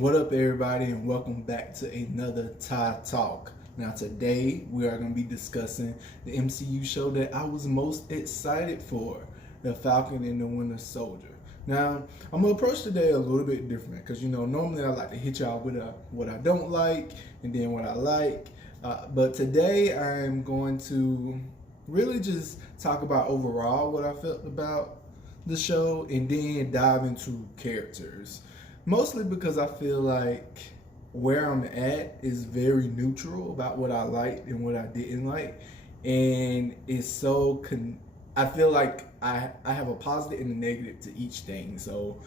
What up, everybody, and welcome back to another Tie Talk. Now, today we are going to be discussing the MCU show that I was most excited for, the Falcon and the Winter Soldier. Now, I'm going to approach today a little bit different because, normally I like to hit y'all with what I don't like and then what I like. But today I'm going to really just talk about overall what I felt about the show and then dive into characters. Mostly because I feel like where I'm at is very neutral about what I liked and what I didn't like. And it's I feel like I have a positive and a negative to each thing. So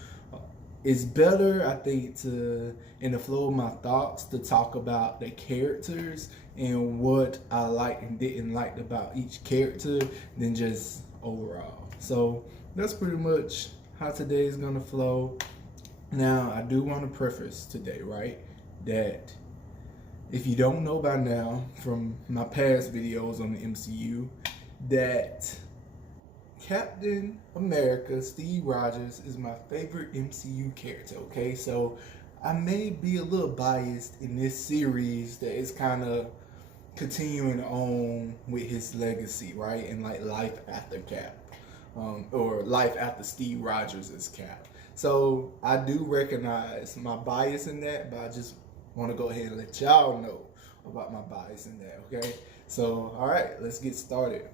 it's better, I think, in the flow of my thoughts, to talk about the characters and what I liked and didn't like about each character than just overall. So that's pretty much how today is going to flow. Now, I do want to preface today, right, that if you don't know by now from my past videos on the MCU, that Captain America, Steve Rogers, is my favorite MCU character, okay? So I may be a little biased in this series that is kind of continuing on with his legacy, right? And like life after Cap, or life after Steve Rogers as Cap. So I do recognize my bias in that, but I just want to go ahead and let y'all know about my bias in that, okay? So, all right, let's get started.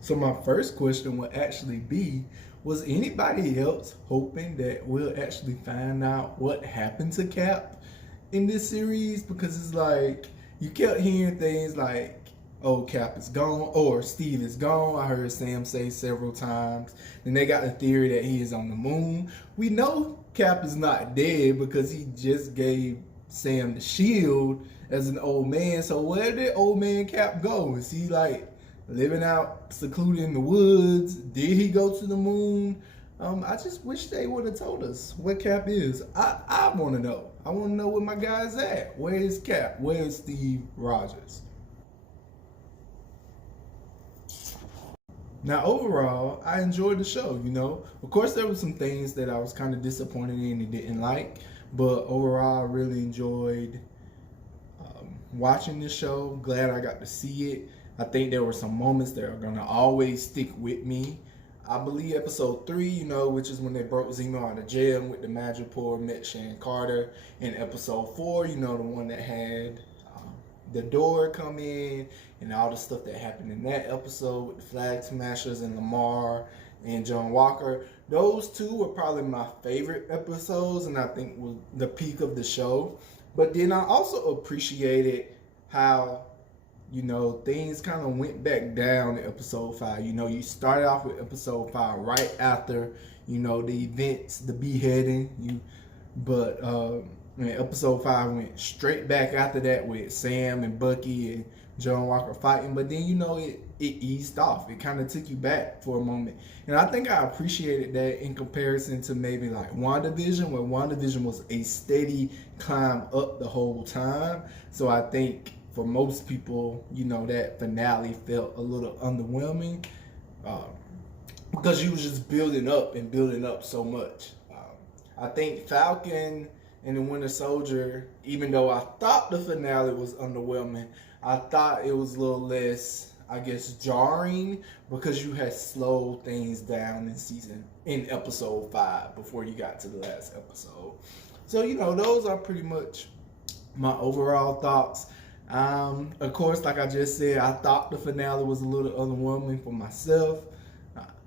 So my first question would actually be, was anybody else hoping that we'll actually find out what happened to Cap in this series? Because it's like, you kept hearing things like, oh, Cap is gone, or Steve is gone. I heard Sam say several times. Then they got the theory that he is on the moon. We know Cap is not dead because he just gave Sam the shield as an old man. So where did old man Cap go? Is he like living out secluded in the woods? Did he go to the moon? I just wish they would have told us where Cap is. I want to know. I want to know where my guy's at. Where is Cap? Where is Steve Rogers? Now, overall, I enjoyed the show, Of course, there were some things that I was kind of disappointed in and didn't like, but overall, I really enjoyed watching this show. Glad I got to see it. I think there were some moments that are going to always stick with me. I believe episode 3, which is when they broke Zemo out of jail with the Madripoor, met Sharon Carter. In episode 4, the one that had the door come in and all the stuff that happened in that episode with the Flag Smashers and Lamar and John Walker. Those two were probably my favorite episodes and I think was the peak of the show. But then I also appreciated how, things kind of went back down in episode 5. You started off with episode 5 right after, the events, the beheading. And episode 5 went straight back after that with Sam and Bucky and John Walker fighting. But then, it eased off. It kind of took you back for a moment. And I think I appreciated that in comparison to maybe like WandaVision, where WandaVision was a steady climb up the whole time. So I think for most people, that finale felt a little underwhelming because you was just building up so much. I think Falcon and the Winter Soldier, even though I thought the finale was underwhelming, I thought it was a little less, I guess, jarring because you had slowed things down in episode 5 before you got to the last episode. So, those are pretty much my overall thoughts. Of course, like I just said, I thought the finale was a little underwhelming for myself.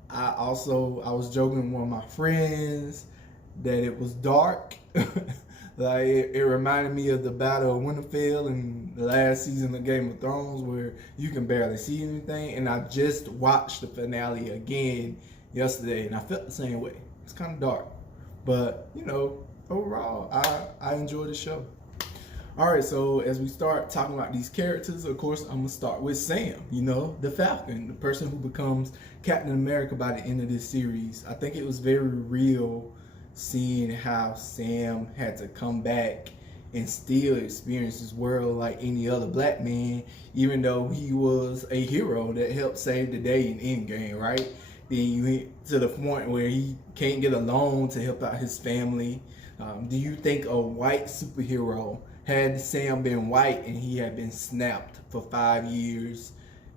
I was joking with one of my friends that it was dark. Like it reminded me of the Battle of Winterfell in the last season of Game of Thrones where you can barely see anything. And I just watched the finale again yesterday and I felt the same way. It's kind of dark. But, overall, I enjoyed the show. All right, so as we start talking about these characters, of course, I'm going to start with Sam, the Falcon, the person who becomes Captain America by the end of this series. I think it was very real seeing how Sam had to come back and still experience this world like any other black man, even though he was a hero that helped save the day in Endgame, right? Then you hit to the point where he can't get a loan to help out his family. Do you think a white superhero, had Sam been white and he had been snapped for 5 years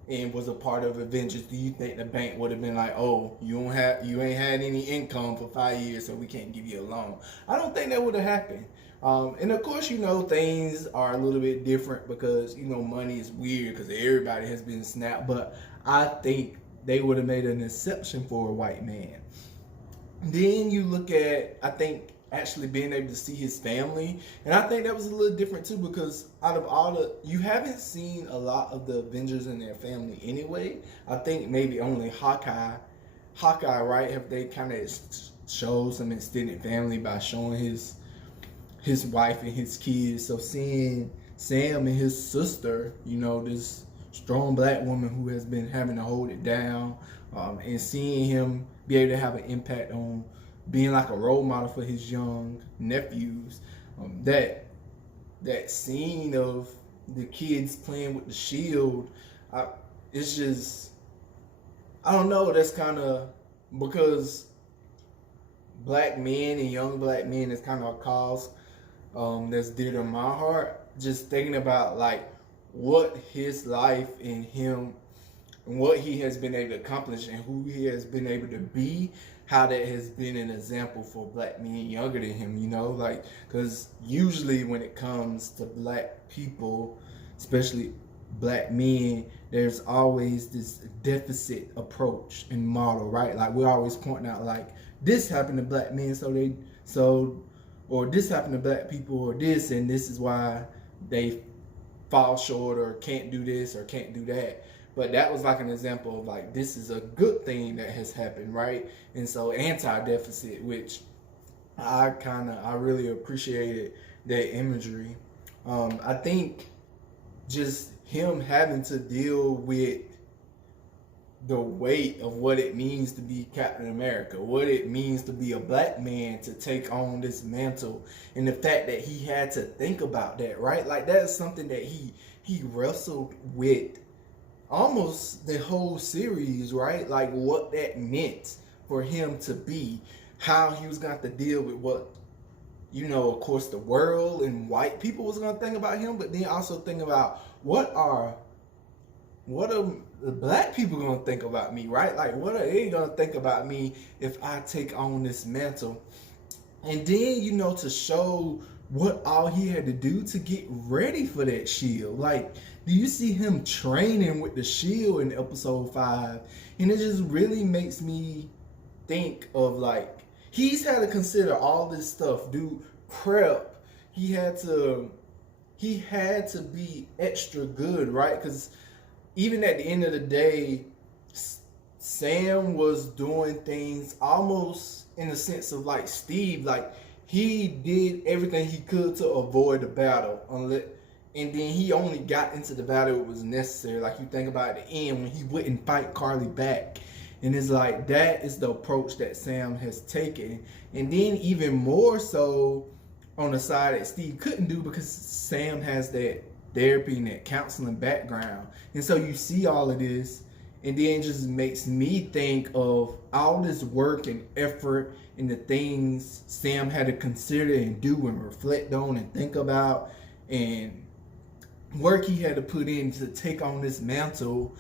and was a part of Avengers, do you think the bank would have been like, oh, you ain't had any income for 5 years, so we can't give you a loan? I don't think that would have happened. And of course, things are a little bit different because money is weird because everybody has been snapped. But I think they would have made an exception for a white man. Then you look at, I think, actually being able to see his family, and I think that was a little different too, because out of you haven't seen a lot of the Avengers and their family anyway. I think maybe only Hawkeye, right? Have they kind of showed some extended family by showing his wife and his kids. So seeing Sam and his sister, this strong black woman who has been having to hold it down, and seeing him be able to have an impact on being like a role model for his young nephews. That scene of the kids playing with the shield, it's just, I don't know, that's kind of, because black men and young black men is kind of a cause that's dear to my heart. Just thinking about like what his life and him and what he has been able to accomplish and who he has been able to be, how that has been an example for black men younger than him, like, because usually when it comes to black people, especially black men, there's always this deficit approach and model, right? Like we're always pointing out like this happened to black men, or this happened to black people, or this, and this is why they fall short or can't do this or can't do that. But that was like an example of like, this is a good thing that has happened, right? And so anti-deficit, which I really appreciated that imagery. I think just him having to deal with the weight of what it means to be Captain America, what it means to be a black man, to take on this mantle, and the fact that he had to think about that, right? Like that's something that he wrestled with almost the whole series, right? Like what that meant for him to be, how he was going to deal with what, of course, the world and white people was going to think about him, but then also think about what are the black people going to think about me, right? Like what are they going to think about me if I take on this mantle? And then, to show what all he had to do to get ready for that shield. Like, do you see him training with the shield in episode 5? And it just really makes me think of like, he's had to consider all this stuff, do prep. He had to be extra good, right? Because even at the end of the day, Sam was doing things almost in the sense of like Steve, like he did everything he could to avoid the battle, and then he only got into the battle it was necessary. Like you think about at the end when he wouldn't fight Karli back, and it's like that is the approach that Sam has taken. And then even more so on the side that Steve couldn't do, because Sam has that therapy and that counseling background. And so you see all of this, and then it just makes me think of all this work and effort and the things Sam had to consider and do and reflect on and think about, and work he had to put in to take on this mantle.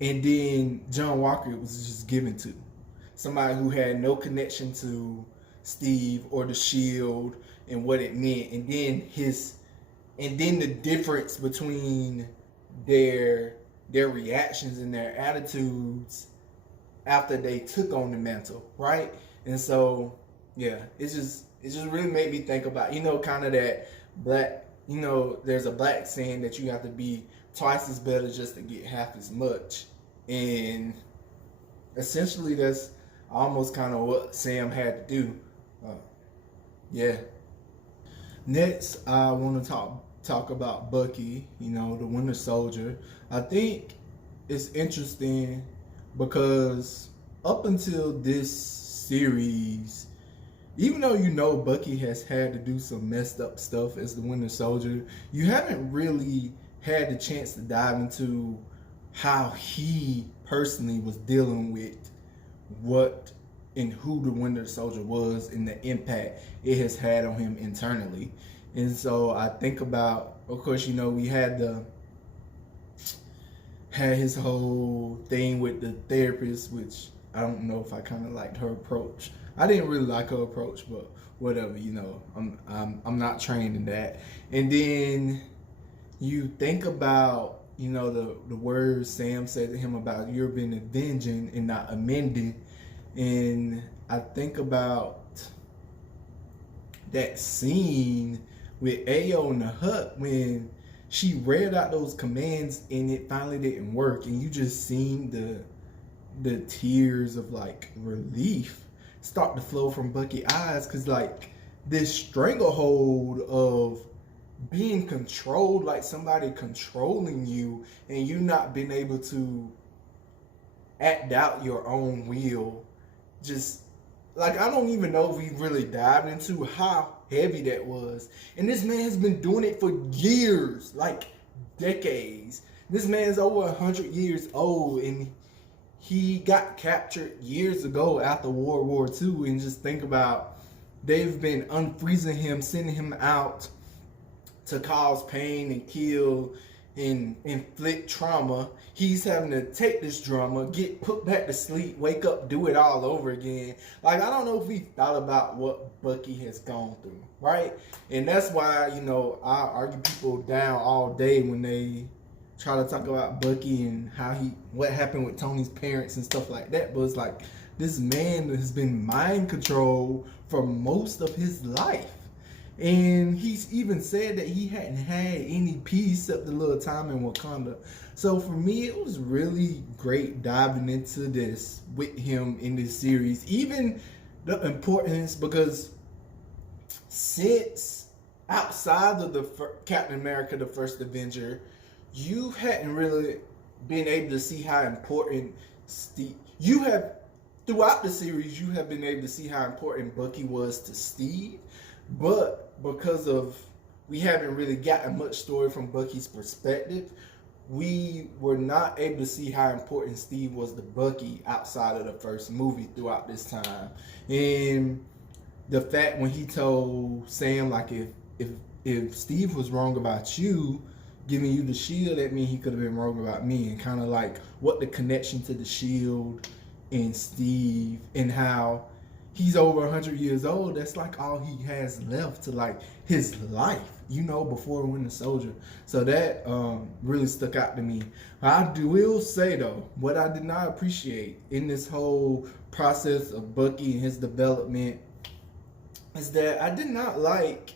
And then John Walker was just given to somebody who had no connection to Steve or the shield and what it meant. And then the difference between their reactions and their attitudes after they took on the mantle, right? And so, yeah, it just really made me think about, kind of that black, there's a black saying that you have to be twice as better just to get half as much. And essentially that's almost kind of what Sam had to do. Yeah. Next, I want to talk about Bucky, the Winter Soldier. I think it's interesting because up until this series, even though Bucky has had to do some messed up stuff as the Winter Soldier, you haven't really had the chance to dive into how he personally was dealing with what in who the Winter Soldier was and the impact it has had on him internally. And so I think about, of course, you know, we had his whole thing with the therapist, which I don't know if I kind of liked her approach. I didn't really like her approach, but whatever, you know, I'm not trained in that. And then you think about, you know, the words Sam said to him about you're been avenging and not amending, and I think about that scene with Ayo in the hut when she read out those commands and it finally didn't work, and you just seen the tears of like relief start to flow from Bucky's eyes, because like this stranglehold of being controlled, like somebody controlling you and you not being able to act out your own will, just like, I don't even know if we really dived into how heavy that was. And this man has been doing it for years, like decades. This man's over 100 years old, and he got captured years ago after World War II. And just think about, they've been unfreezing him, sending him out to cause pain and kill and inflict trauma. He's having to take this drama, get put back to sleep, wake up, do it all over again. Like, I don't know if we thought about what Bucky has gone through, right? And that's why, you know, I argue people down all day when they try to talk about Bucky and what happened with Tony's parents and stuff like that. But it's like, this man has been mind controlled for most of his life. And he's even said that he hadn't had any peace except the little time in Wakanda. So for me, it was really great diving into this with him in this series. Even the importance, because since outside of the Captain America, the First Avenger, you hadn't really been able to see how important Steve... Throughout the series, you have been able to see how important Bucky was to Steve. But because of we haven't really gotten much story from Bucky's perspective, we were not able to see how important Steve was to Bucky outside of the first movie throughout this time. And the fact when he told Sam, like, if Steve was wrong about you, giving you the shield, that means he could have been wrong about me. And kind of like what the connection to the shield and Steve, and how he's over 100 years old. That's like all he has left to like his life, you know, before Winter Soldier. So that really stuck out to me. I will say though, what I did not appreciate in this whole process of Bucky and his development is that I did not like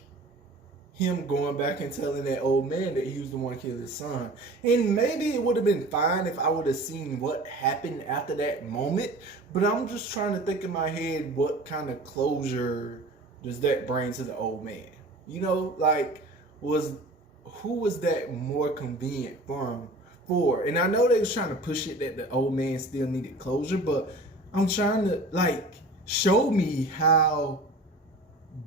him going back and telling that old man that he was the one who killed his son. And maybe it would have been fine if I would have seen what happened after that moment. But I'm just trying to think in my head, what kind of closure does that bring to the old man? You know, like, who was that more convenient for? And I know they was trying to push it that the old man still needed closure, but I'm trying to, like, show me how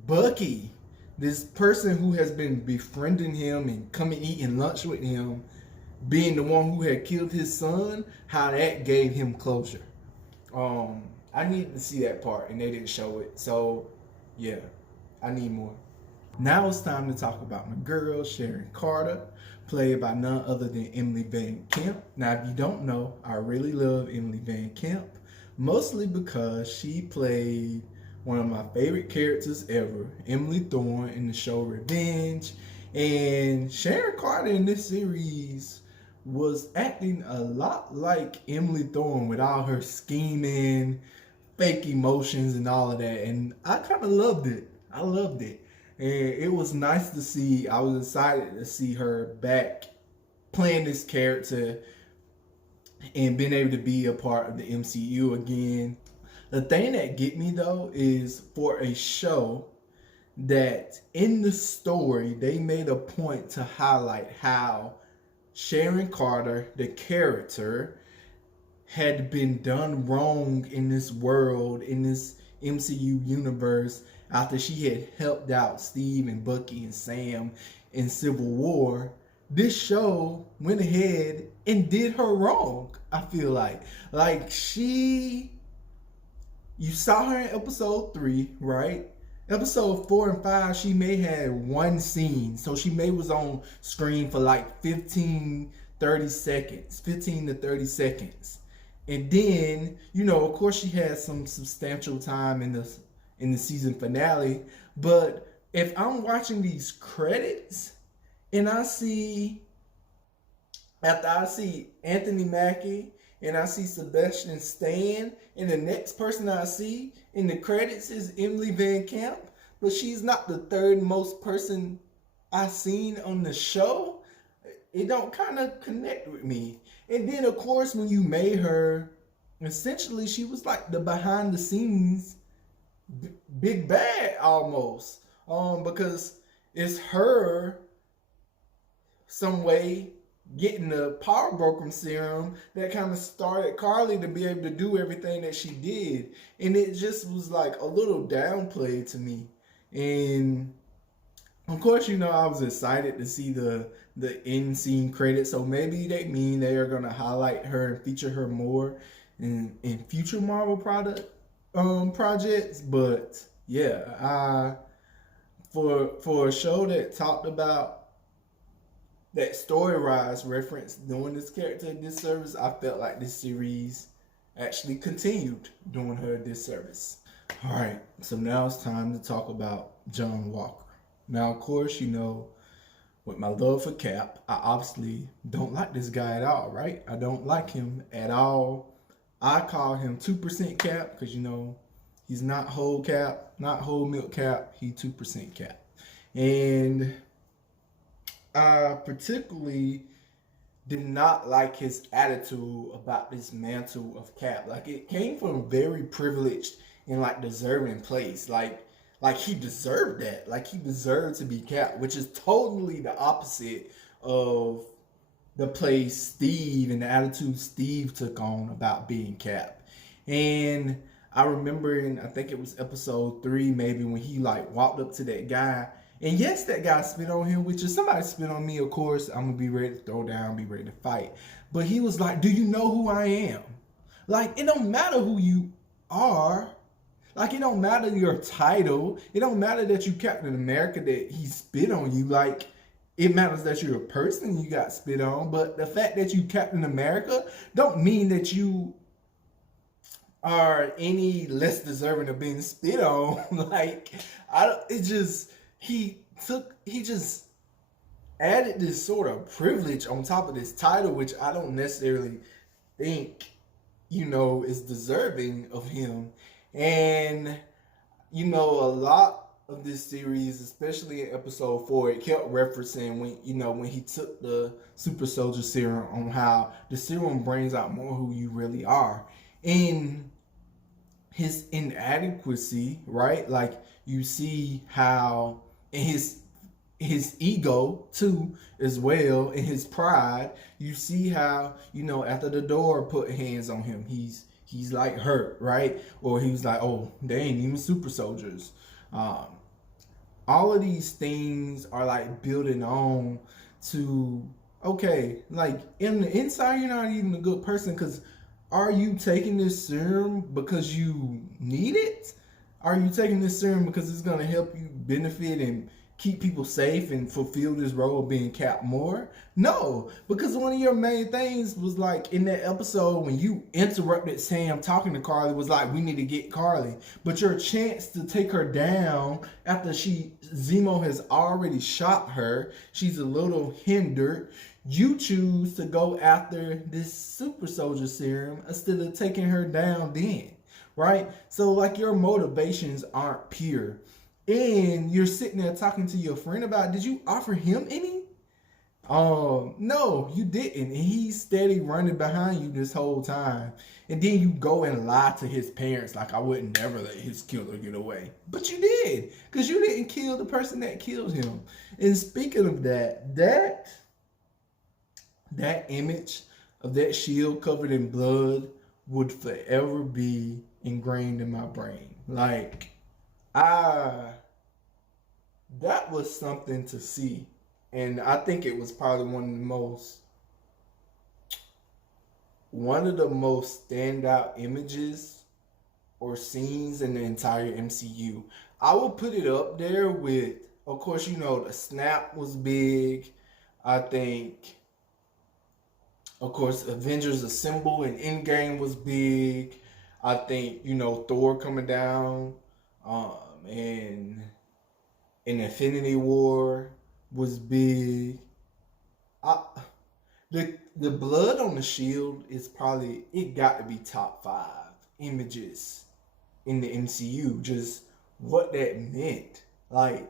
Bucky, this person who has been befriending him and coming eating lunch with him, being the one who had killed his son, how that gave him closure. I needed to see that part, and they didn't show it. So, yeah, I need more. Now it's time to talk about my girl, Sharon Carter, played by none other than Emily Van Camp. Now, if you don't know, I really love Emily Van Camp, mostly because she played one of my favorite characters ever, Emily Thorne, in the show Revenge. And Sharon Carter in this series was acting a lot like Emily Thorne with all her scheming, fake emotions and all of that. And I kind of loved it. I loved it. And it was nice to see. I was excited to see her back playing this character and being able to be a part of the MCU again. The thing that get me though is, for a show that in the story they made a point to highlight how Sharon Carter, the character, had been done wrong in this world, in this MCU universe, after she had helped out Steve and Bucky and Sam in Civil War. This show went ahead and did her wrong, I feel like. Like, she... you saw her in episode 3, right? Episode 4 and 5, she may had one scene. So she may was on screen for like 15 to 30 seconds. And then, of course she had some substantial time in the season finale. But if I'm watching these credits and after I see Anthony Mackie and I see Sebastian Stan, and the next person I see in the credits is Emily Van Camp, but she's not the third most person I've seen on the show, it don't kind of connect with me. And then, of course, when you made her, essentially, she was like the behind the scenes big bad almost, because it's her some way getting the power broken serum that kind of started Karli to be able to do everything that she did. And it just was like a little downplayed to me. And of course, I was excited to see the end scene credits. So maybe they mean they are going to highlight her and feature her more in future Marvel projects. But yeah, for a show that talked about that story rise reference doing this character a disservice, I felt like this series actually continued doing her a disservice. All right, so now it's time to talk about John Walker. Now, of course, with my love for Cap, I obviously don't like this guy at all, right? I don't like him at all. I call him 2% Cap because, he's not whole Cap, not whole milk Cap. He 2% Cap. And I particularly did not like his attitude about this mantle of Cap. Like, it came from a very privileged and like deserving place. Like he deserved that. Like he deserved to be Cap, which is totally the opposite of the place Steve and the attitude Steve took on about being Cap. And I remember I think it was episode 3 maybe, when he like walked up to that guy. And yes, that guy spit on him, which if somebody spit on me, of course, I'm going to be ready to throw down, be ready to fight. But he was like, do you know who I am? Like, it don't matter who you are. Like, it don't matter your title. It don't matter that you Captain America, that he spit on you. Like, it matters that you're a person and you got spit on. But the fact that you Captain America don't mean that you are any less deserving of being spit on. Like, he just added this sort of privilege on top of this title, which I don't necessarily think, is deserving of him. And, a lot of this series, especially in episode 4, it kept referencing when he took the super soldier serum, on how the serum brings out more who you really are. And his inadequacy, right? Like, you see how in his ego too as well, and his pride, you see how, after the door put hands on him, he's like hurt, right? Or he was like, oh, they ain't even super soldiers. All of these things are like building on to, okay, like in the inside, you're not even a good person, because are you taking this serum because you need it? Are you taking this serum because it's going to help you benefit and keep people safe and fulfill this role of being Cap more? No, because one of your main things was like in that episode when you interrupted Sam talking to Karli, was like, we need to get Karli. But your chance to take her down after Zemo has already shot her, she's a little hindered. You choose to go after this super soldier serum instead of taking her down then, right? So like your motivations aren't pure. And you're sitting there talking to your friend about, did you offer him any? No, you didn't. And he's steady running behind you this whole time. And then you go and lie to his parents like, I would never let his killer get away. But you did, because you didn't kill the person that killed him. And speaking of that image of that shield covered in blood would forever be ingrained in my brain. Like, that was something to see. And I think it was probably one of the most standout images or scenes in the entire MCU. I will put it up there with, of course, the snap was big. I think, of course, Avengers Assemble and Endgame was big. I think, Thor coming down, and Infinity War was big. I, the blood on the shield is probably, it got to be top 5 images in the MCU. Just what that meant, like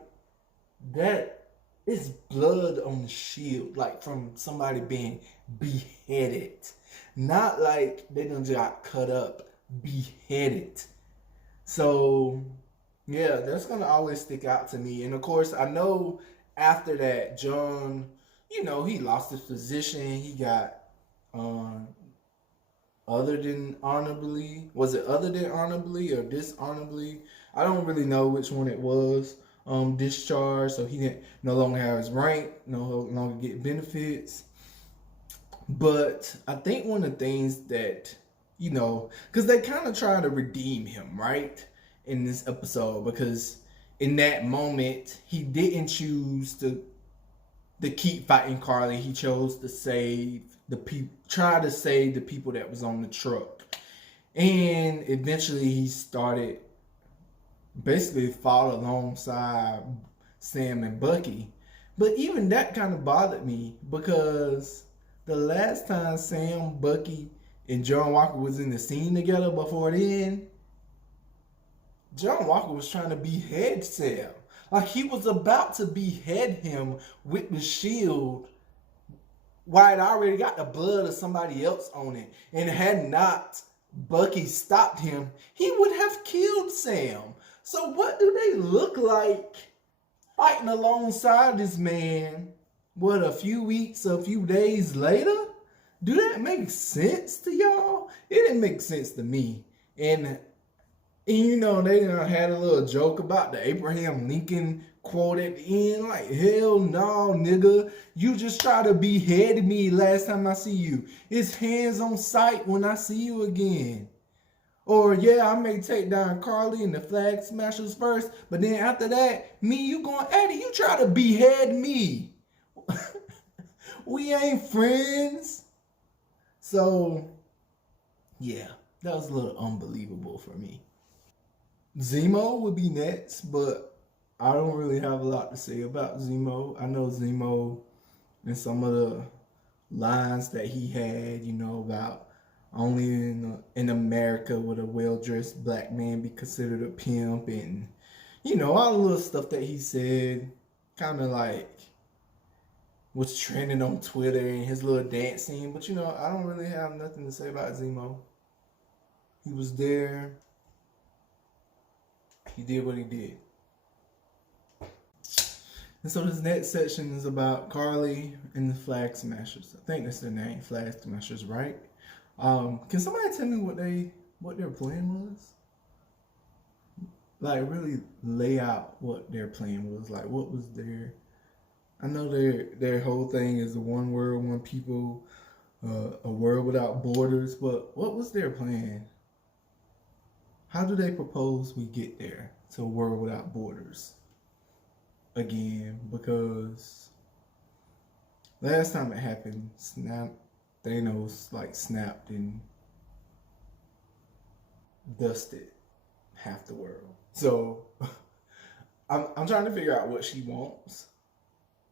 that is blood on the shield, like from somebody being beheaded, not like they done just got cut up, beheaded. So yeah, that's gonna always stick out to me. And of course, I know after that, John, he lost his position. He got um, other than honorably. Was it other than honorably or dishonorably? I don't really know which one it was. Discharged, so he didn't no longer have his rank, no longer get benefits. But I think one of the things that, because they kind of try to redeem him, right? In this episode, because in that moment, he didn't choose to keep fighting Karli. He chose to save the people, try to save the people that was on the truck. And eventually he started, basically fought alongside Sam and Bucky. But even that kind of bothered me, because the last time Sam, Bucky, and John Walker was in the scene together before then, John Walker was trying to behead Sam. Like he was about to behead him with the shield while it already got the blood of somebody else on it. And had not Bucky stopped him, he would have killed Sam. So what do they look like fighting alongside this man, what, a few weeks, a few days later? Do that make sense to y'all? It didn't make sense to me. And they had a little joke about the Abraham Lincoln quote at the end, like, hell no, nigga. You just try to behead me last time I see you. It's hands on sight when I see you again. Or, yeah, I may take down Karli and the Flag Smashers first, but then after that, me, you going at it. You try to behead me. We ain't friends. So, yeah, that was a little unbelievable for me. Zemo would be next, but I don't really have a lot to say about Zemo. I know Zemo and some of the lines that he had, about only in America would a well-dressed black man be considered a pimp, and all the little stuff that he said, kind of like was trending on Twitter and his little dance scene. But I don't really have nothing to say about Zemo. He was there. He did what he did. And so this next section is about Karli and the Flag Smashers. I think that's their name, Flag Smashers, right? Can somebody tell me what their plan was? Like, really lay out what their plan was. Like, what was their... I know their whole thing is the one world, one people, a world without borders, but what was their plan? How do they propose we get there to a world without borders? Again, because last time it happened, Thanos snapped and dusted half the world. So I'm trying to figure out what she wants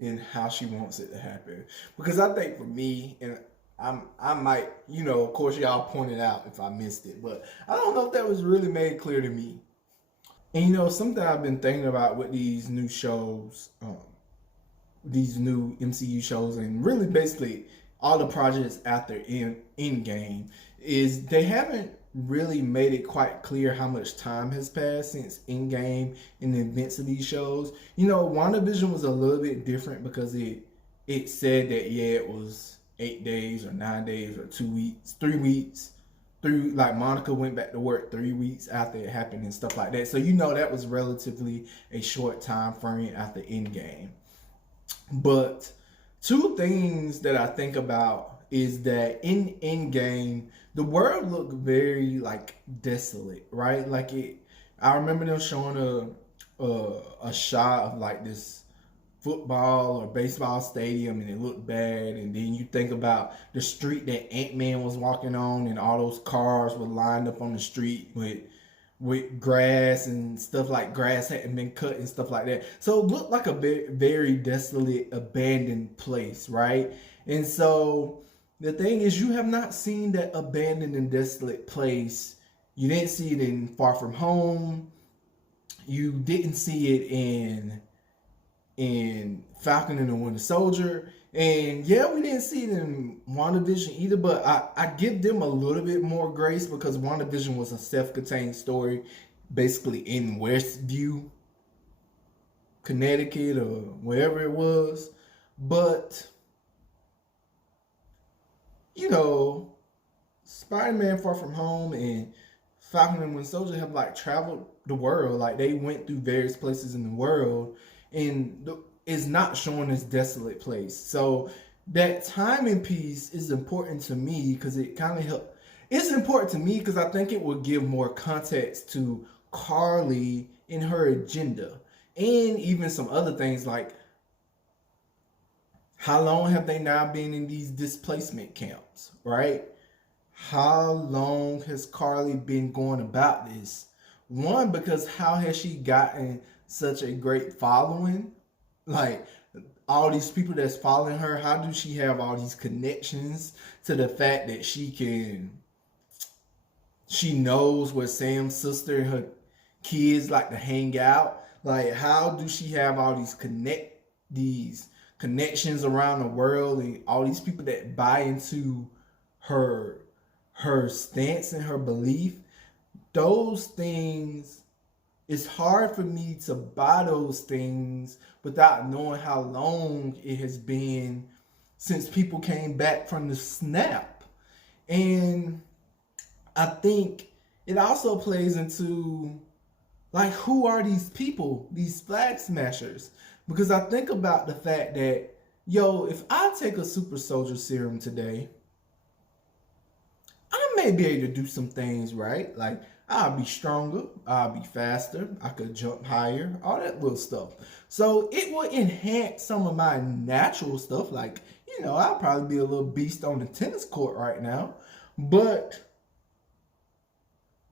and how she wants it to happen. Because I think for me, and I might, of course y'all pointed out if I missed it, but I don't know if that was really made clear to me. And something I've been thinking about with these new shows, these new MCU shows, and really basically all the projects after Endgame, is they haven't really made it quite clear how much time has passed since Endgame and the events of these shows. WandaVision was a little bit different because it said that, yeah, it was 8 days or 9 days or 2 weeks, 3 weeks. Like Monica went back to work 3 weeks after it happened and stuff like that. So that was relatively a short time frame after Endgame. But two things that I think about is that in Endgame, the world looked very like desolate, right? Like it. I remember them showing a shot of like this football or baseball stadium, and it looked bad. And then you think about the street that Ant-Man was walking on, and all those cars were lined up on the street with grass and stuff, like grass hadn't been cut and stuff like that. So it looked like a very desolate, abandoned place, right? And so the thing is, you have not seen that abandoned and desolate place. You didn't see it in Far From Home. You didn't see it in Falcon and the Winter Soldier. And yeah, we didn't see it in WandaVision either, but I give them a little bit more grace because WandaVision was a self-contained story, basically in Westview, Connecticut, or wherever it was. But, you know, Spider-Man Far From Home and Falcon and Winter Soldier have like traveled the world. Like they went through various places in the world, and is not showing this desolate place. So that timing piece is important to me because it kind of help. It's important to me because I think it will give more context to Karli in her agenda, and even some other things like how long have they now been in these displacement camps, right? How long has Karli been going about this? One, because how has she gotten such a great following? Like all these people that's following her, how do she have all these connections to the fact that she knows where Sam's sister and her kids like to hang out? Like how do she have all these connections around the world and all these people that buy into her stance and her belief? Those things, it's hard for me to buy those things without knowing how long it has been since people came back from the snap. And I think it also plays into like, who are these people, these flag smashers? Because I think about the fact that, yo, if I take a super soldier serum today, I may be able to do some things right. Like, I'll be stronger, I'll be faster, I could jump higher, all that little stuff. So it will enhance some of my natural stuff. Like, you know, I'll probably be a little beast on the tennis court right now. But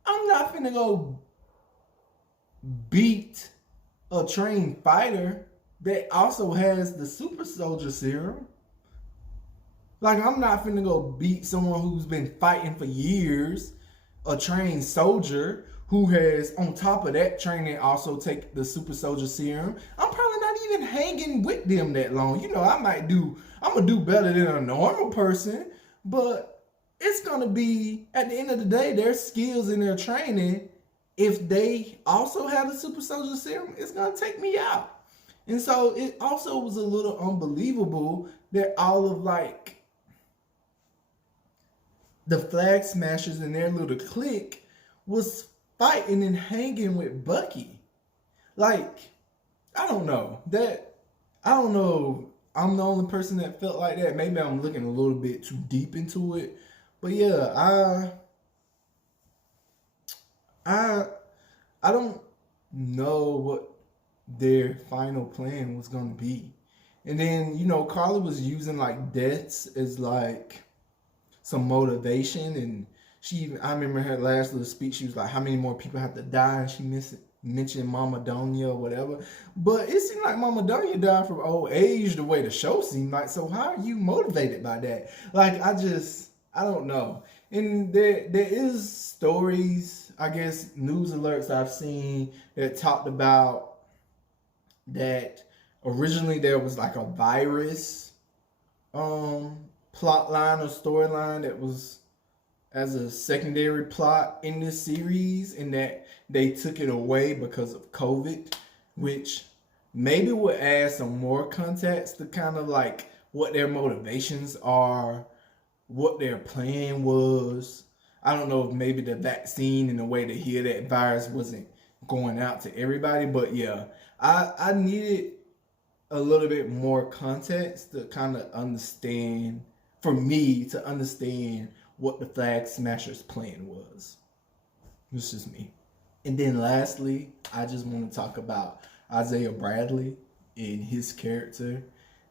I'm not finna go beat a trained fighter that also has the super soldier serum. Like, I'm not finna go beat someone who's been fighting for years, a trained soldier who has, on top of that training, also take the super soldier serum. I'm probably not even hanging with them that long. You know, I'm gonna do better than a normal person, but it's gonna be, at the end of the day, their skills and their training, if they also have the super soldier serum, it's gonna take me out. And so it also was a little unbelievable that all of like the Flag Smashers and their little clique was fighting and hanging with Bucky. Like, I don't know. I'm the only person that felt like that. Maybe I'm looking a little bit too deep into it. But yeah, I don't know what their final plan was gonna be. And then, you know, Karli was using like deaths as like some motivation, and I remember her last little speech, she was like, how many more people have to die, and she mentioned Mama Donya or whatever. But it seemed like Mama Donya died from old age the way the show seemed like. So how are you motivated by that? Like, I don't know. And there is stories, I guess, news alerts I've seen that talked about that originally there was like a virus plot line or storyline that was as a secondary plot in this series, and that they took it away because of COVID, which maybe would add some more context to kind of like what their motivations are, what their plan was. I don't know if maybe the vaccine and the way to heal that virus wasn't going out to everybody, but yeah, I needed a little bit more context to kind of understand for me to understand what the Flag Smashers plan was. It's just me. And then lastly, I just want to talk about Isiah Bradley and his character.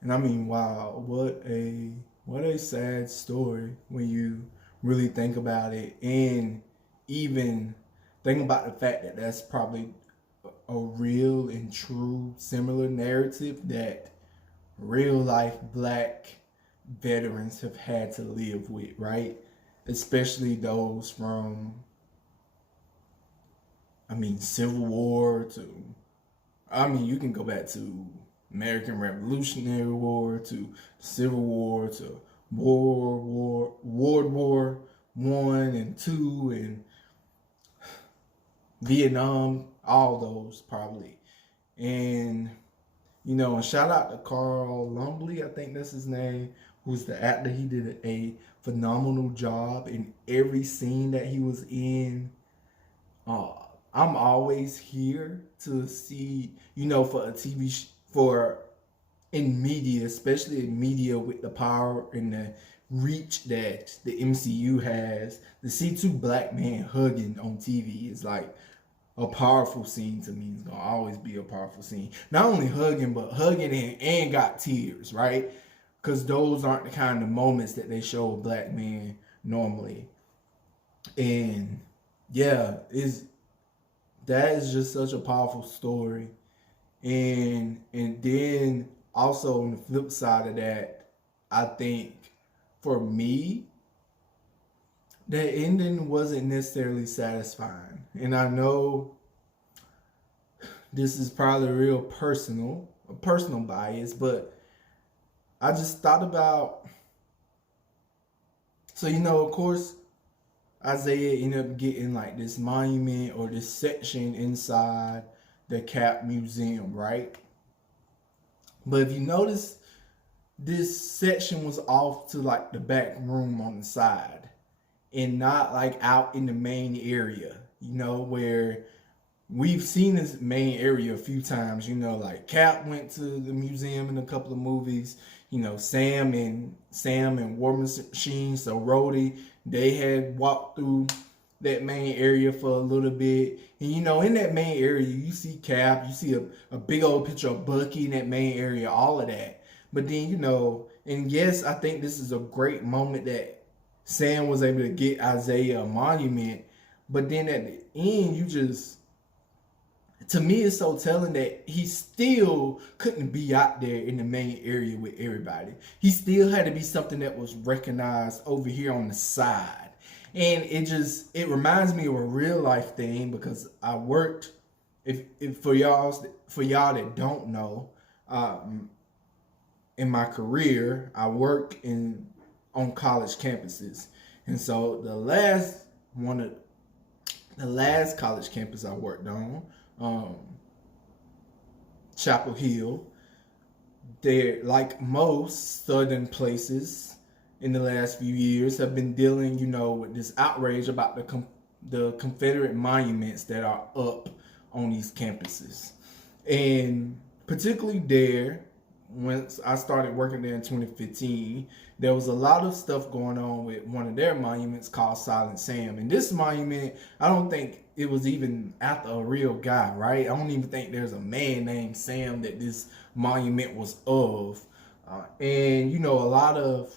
And I mean, wow, what a sad story when you really think about it, and even think about the fact that that's probably a real and true similar narrative that real life black veterans have had to live with, right? Especially those from, I mean, Civil War to, I mean, you can go back to American Revolutionary War to Civil War to World War One and Two and Vietnam, all those probably. And you know, and shout out to Carl Lumbly, I think that's his name, who's the actor. He did a phenomenal job in every scene that he was in. I'm always here to see, you know, for a for in media, especially in media with the power and the reach that the MCU has, to see two black men hugging on TV is like a powerful scene to me. It's gonna always be a powerful scene. Not only hugging, but hugging and got tears, right? Because those aren't the kind of moments that they show a black man normally. And yeah, that is just such a powerful story. And then also on the flip side of that, I think for me, the ending wasn't necessarily satisfying. And I know this is probably a personal bias, but I just thought about, so you know, of course, Isiah ended up getting like this monument or this section inside the Cap Museum, right? But if you notice, this section was off to like the back room on the side and not like out in the main area, you know, where we've seen this main area a few times. You know, like Cap went to the museum in a couple of movies. You know, Sam and War Machine, so Rhodey, they had walked through that main area for a little bit. And you know, in that main area, you see Cap, you see a big old picture of Bucky in that main area, all of that. But then, you know, and yes, I think this is a great moment that Sam was able to get Isiah a monument. But then at the end, you just, to me, it's so telling that he still couldn't be out there in the main area with everybody. He still had to be something that was recognized over here on the side. And it reminds me of a real life thing, because I worked, if for y'all that don't know, in my career, I work on college campuses. And so the last college campus I worked on, Chapel Hill, they're like most southern places in the last few years have been dealing, you know, with this outrage about the Confederate monuments that are up on these campuses. And particularly there, once I started working there in 2015, there was a lot of stuff going on with one of their monuments called Silent Sam. And this monument, I don't think it was even after a real guy, right? I don't even think there's a man named Sam that this monument was of. And you know, a lot of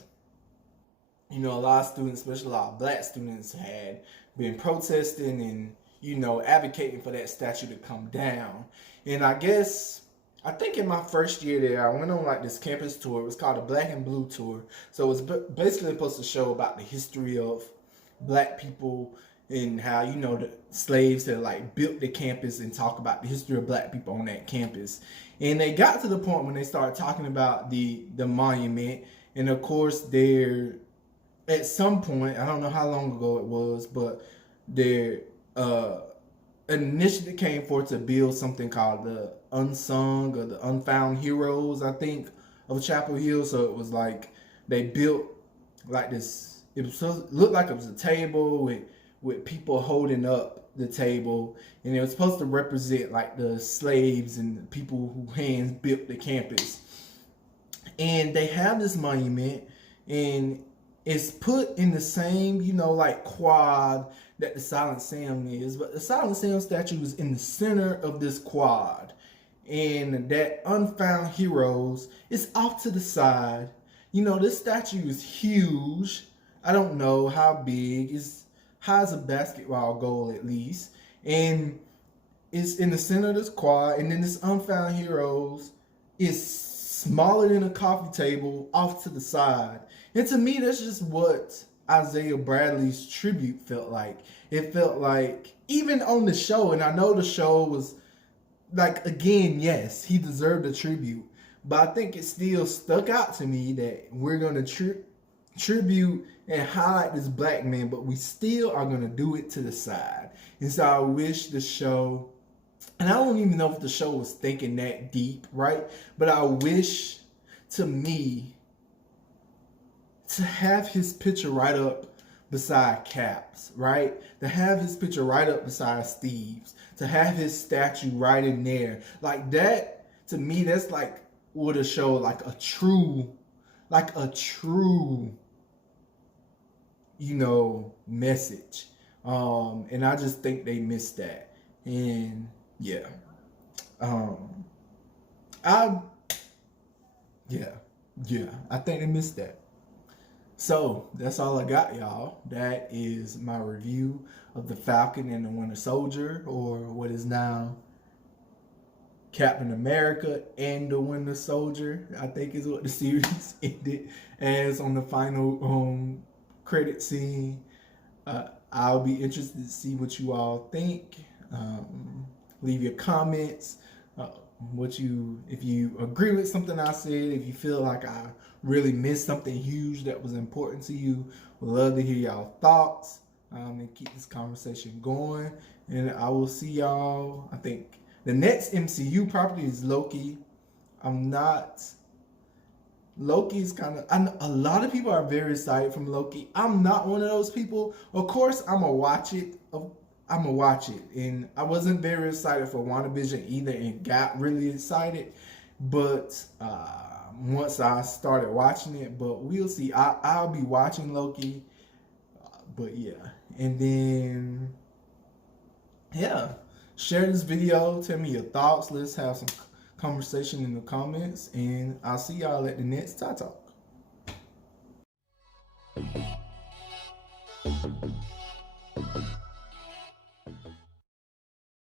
students, especially a lot of black students, had been protesting and, you know, advocating for that statue to come down. And I think in my first year there, I went on like this campus tour. It was called a Black and Blue tour. So it was basically supposed to show about the history of black people and how, you know, the slaves had like built the campus, and talk about the history of black people on that campus. And they got to the point when they started talking about the monument. And of course, at some point, I don't know how long ago it was, but there an initiative came forth to build something called the Unsung or the Unfound Heroes, I think, of Chapel Hill. So it was like they built like this, it looked like it was a table with people holding up the table, and it was supposed to represent like the slaves and the people who hands built the campus. And they have this monument, and It's put in the same, like quad that the Silent Sam is, but the Silent Sam statue is in the center of this quad. And that Unfound Heroes is off to the side. This statue is huge. I don't know how big. It's high as a basketball goal at least. And it's in the center of this quad. And then this Unfound Heroes is smaller than a coffee table off to the side. And to me, that's just what Isiah Bradley's tribute felt like. It felt like, even on the show, and I know the show was, like, again, yes, he deserved a tribute. But I think it still stuck out to me that we're going to tribute and highlight this black man, but we still are going to do it to the side. And so I wish the show, and I don't even know if the show was thinking that deep, right? But I wish, to me, to have his picture right up beside Cap's, right? To have his picture right up beside Steve's. To have his statue right in there. Like that, to me, that's like would have showed like a true, message. And I just think they missed that. And yeah. I think they missed that. So that's all I got, y'all. That is my review of the Falcon and the Winter Soldier, or what is now Captain America and the Winter Soldier, I think is what the series ended as on the final credit scene. I'll be interested to see what you all think. Leave your comments. If you agree with something I said, if you feel like I really missed something huge that was important to you, would love to hear y'all thoughts, and keep this conversation going. And I will see y'all. I think the next MCU property is Loki. Loki is kind of, a lot of people are very excited from Loki. I'm not one of those people. Of course, I'm gonna watch it. And I wasn't very excited for WandaVision either, and got really excited. But once I started watching it, but we'll see. I'll be watching Loki. But yeah. And then, yeah. Share this video. Tell me your thoughts. Let's have some conversation in the comments. And I'll see y'all at the next Talk.